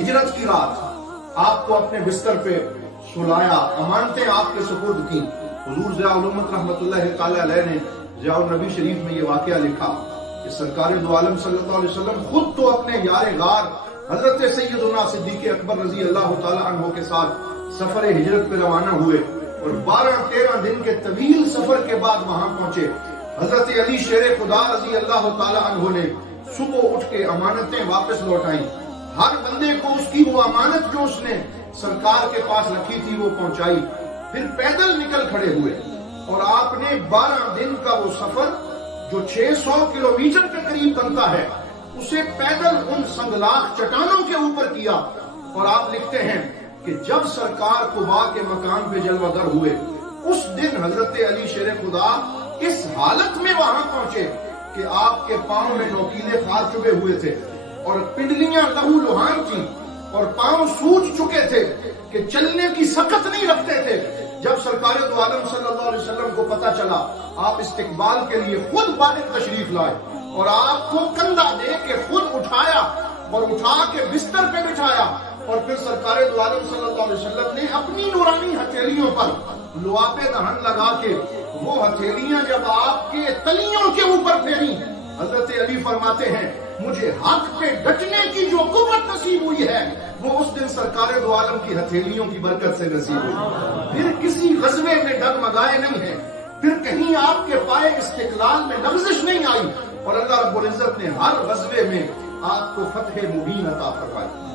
ہجرت کی رات آپ کو اپنے بستر پہ سلایا، امانتیں آپ کے سپرد کی. حضور ضیاء الامت رحمۃ اللہ تعالی علیہ نے ضیاء النبی شریف میں یہ واقعہ لکھا کہ سرکار دو عالم صلی اللہ علیہ وسلم خود تو اپنے یار غار حضرت سیدنا صدیق اکبر رضی اللہ تعالی عنہ کے ساتھ سفر ہجرت پہ روانہ ہوئے، اور 12-13 دن کے طویل سفر کے بعد وہاں پہنچے. حضرت علی شیر خدا رضی اللہ تعالی عنہ نے صبح اٹھ کے امانتیں واپس لوٹائیں. ہر بندے کو اس کی وہ امانت جو اس نے سرکار کے پاس رکھی تھی وہ پہنچائی. پھر پیدل نکل کھڑے ہوئے اور آپ نے 12 دن کا وہ سفر جو 600 کلومیٹر کے قریب بنتا ہے اسے پیدل ان سنگلاخ چٹانوں کے اوپر کیا. اور آپ لکھتے ہیں کہ جب سرکار قباء کے مکان پہ جلوہ گر ہوئے اس دن حضرت علی شیر خدا اس حالت میں وہاں پہنچے کہ آپ کے پاؤں میں نوکیلے خار چبھے ہوئے تھے اور پنڈلیاں لہو لہان تھیں اور پاؤں سوج چکے تھے کہ چلنے کی سکت نہیں رکھتے تھے. جب سرکار دو عالم صلی اللہ علیہ وسلم کو پتا چلا آپ استقبال کے لیے خود باہر تشریف لائے اور آپ کو کندھا دے کے خود اٹھایا اور اٹھا کے بستر پہ بٹھایا، اور پھر سرکار دو عالم صلی اللہ علیہ وسلم نے اپنی نورانی ہتھیلیوں پر لعاب دہن لگا کے وہ ہتھیلیاں جب آپ کے تلیوں کے اوپر پھیری، حضرت علی فرماتے ہیں مجھے حق پہ ڈٹنے کی جو قوت نصیب ہوئی ہے وہ اس دن سرکار دو عالم کی ہتھیلیوں کی برکت سے نصیب ہوئی. پھر کسی غزوے میں ڈگمگائے نہیں ہیں، پھر کہیں آپ کے پائے استقلال میں لغزش نہیں آئی، اور اللہ رب العزت نے ہر غزوے میں آپ کو فتح مبین عطا فرمائی.